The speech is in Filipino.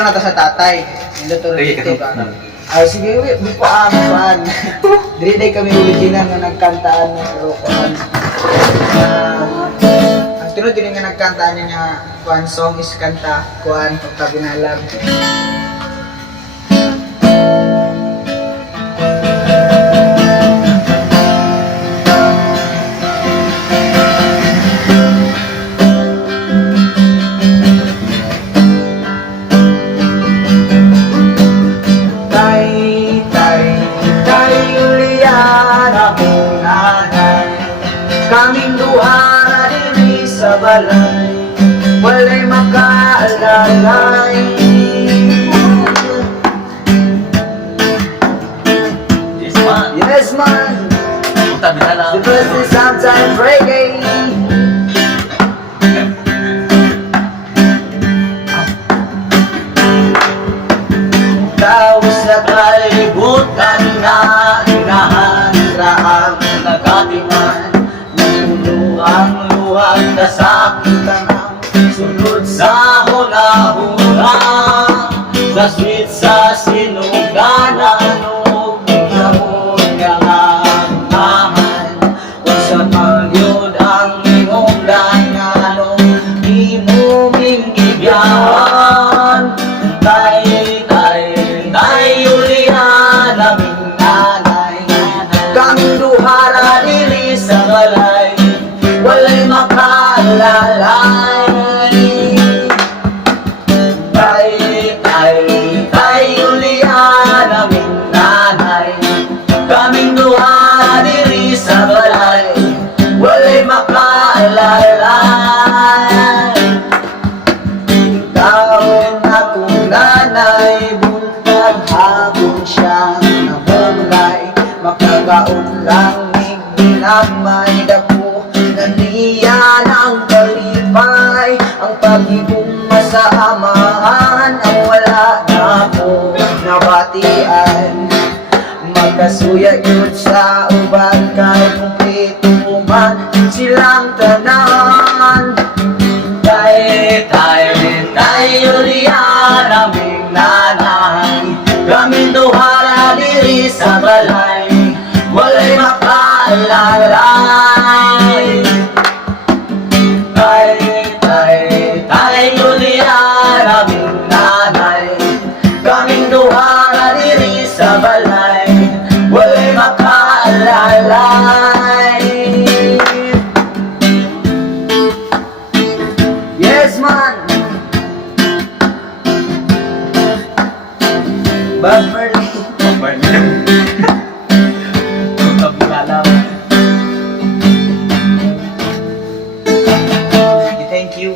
na ta sa tatay. Luto rin dito ba? Sige, buko pan. Dili day kami original nga nagkantaan ng Rokoan. Ang tunod din nga nagkantaan niya kuan song is kanta kuan pagkabinalag. Kaming duha diri sa balay, walay makaalalay. Yes man. Yes man. Punta binala. The best is sometimes reggae. Tao sa kalibutan na inahandraang nagatiman. Ang luwag na sakitan ang sunod sa hula-hula, sa sweet sa sinuganan o biglamon nga amahan. Kung sa pagyod ang imong dayanong di mo minggigan. Tay, ulihan naming nanay, kaming duhara dili sa balay, walay makalalay. Tay, ulihan naming nanay, kaming duha diri sa balay, walay makalalay. Ikaw akong nanay, buntag hapon siyang nabulay, makagaon lang ginamay dako niya ng kalipay. Ang pag-ibong masaamahan ang wala na po nabatian. Magkasuya yun sa uban kay kumpleto man silang tanan. Tay, ulihan naming nanay, kaming duhara diri sa balay, walay makalalay. Tay, ulihan naming nanay, kaming duhara diri sa balay, walay makalalay. Yes man. Bob Marley. Punta binala. Thank you.